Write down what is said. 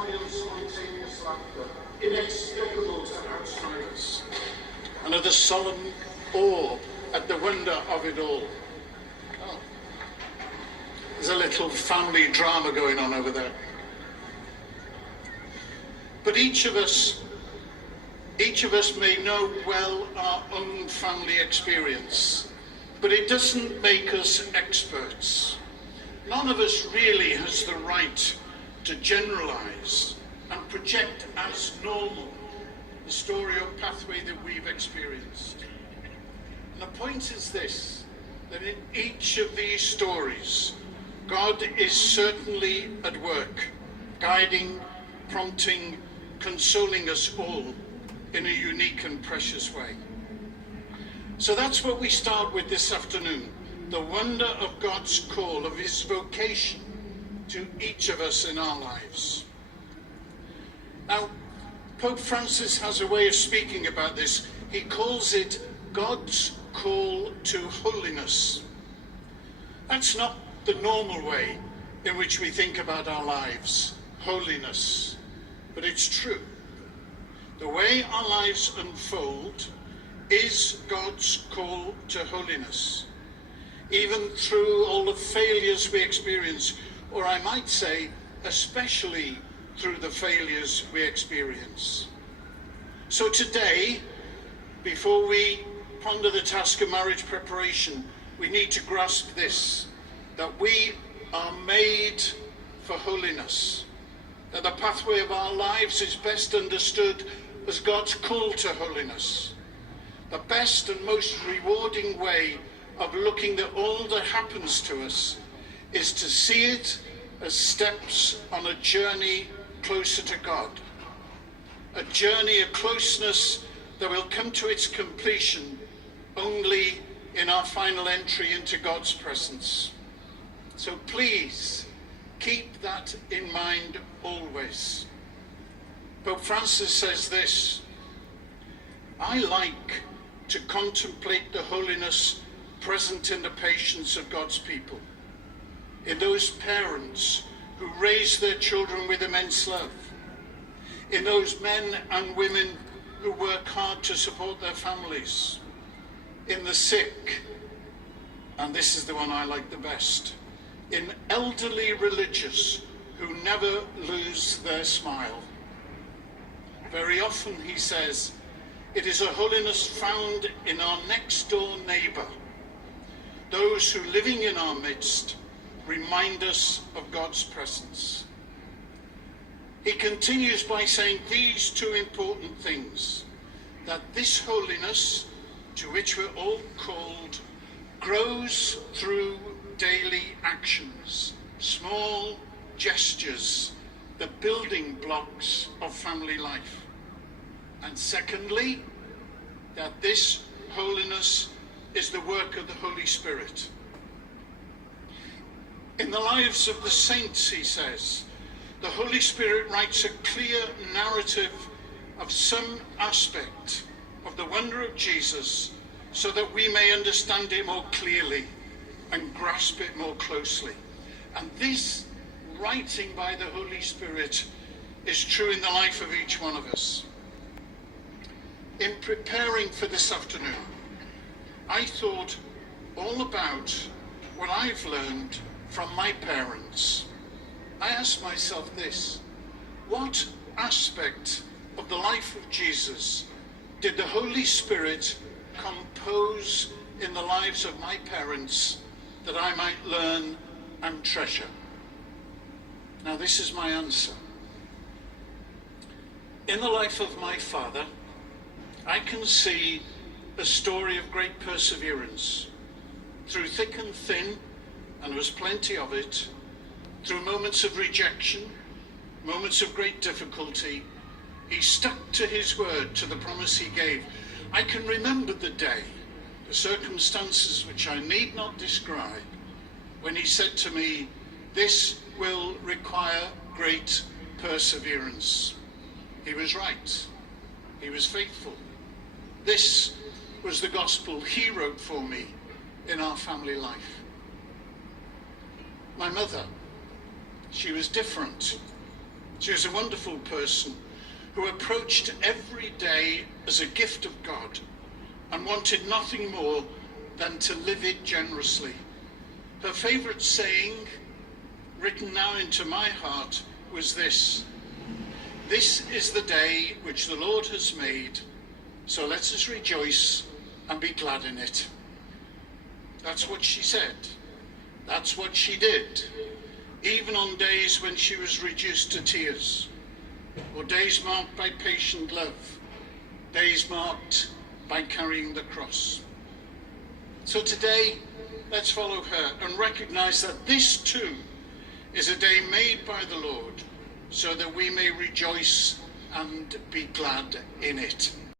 joy and spontaneous laughter, inexplicable to outsiders, and of the solemn awe at the wonder of it all. Oh. There's a little family drama going on over there. But each of us may know well our own family experience, but it doesn't make us experts. None of us really has the right to generalize and project as normal the story or pathway that we've experienced. And the point is this, that in each of these stories, God is certainly at work, guiding, prompting, consoling us all in a unique and precious way. So that's what we start with this afternoon, the wonder of God's call, of his vocation to each of us in our lives. Now, Pope Francis has a way of speaking about this. He calls it God's call to holiness. That's not the normal way in which we think about our lives, holiness, but it's true. The way our lives unfold is God's call to holiness. Even through all the failures we experience, or I might say, especially through the failures we experience. So today, before we ponder the task of marriage preparation, we need to grasp this, that we are made for holiness, that the pathway of our lives is best understood as God's call to holiness. The best and most rewarding way of looking at all that happens to us is to see it as steps on a journey closer to God. A journey, a closeness that will come to its completion only in our final entry into God's presence. So please keep that in mind always. Pope Francis says this, I like to contemplate the holiness present in the patience of God's people, in those parents who raise their children with immense love, in those men and women who work hard to support their families, in the sick, and this is the one I like the best, in elderly religious who never lose their smile. Very often, he says, it is a holiness found in our next door neighbor, those who living in our midst remind us of God's presence. He continues by saying these two important things, that this holiness to which we're all called grows through daily actions, small gestures, the building blocks of family life. And secondly, that this holiness is the work of the Holy Spirit. In the lives of the saints, he says, the Holy Spirit writes a clear narrative of some aspect of the wonder of Jesus so that we may understand it more clearly and grasp it more closely. And this writing by the Holy Spirit is true in the life of each one of us. In preparing for this afternoon, I thought all about what I've learned from my parents. I asked myself this, what aspect of the life of Jesus did the Holy Spirit compose in the lives of my parents that I might learn and treasure? Now this is my answer. In the life of my father, I can see a story of great perseverance. Through thick and thin, and there was plenty of it, through moments of rejection, moments of great difficulty, he stuck to his word, to the promise he gave. I can remember the day, the circumstances which I need not describe, when he said to me, this will require great perseverance. He was right. He was faithful. This was the gospel he wrote for me in our family life. My mother, she was different. She was a wonderful person who approached every day as a gift of God and wanted nothing more than to live it generously. Her favourite saying, written now into my heart, was this: "This is the day which the Lord has made, so let us rejoice and be glad in it." That's what she said. That's what she did, even on days when she was reduced to tears, or days marked by patient love, days marked by carrying the cross. So today, let's follow her and recognize that this too is a day made by the Lord, so that we may rejoice and be glad in it.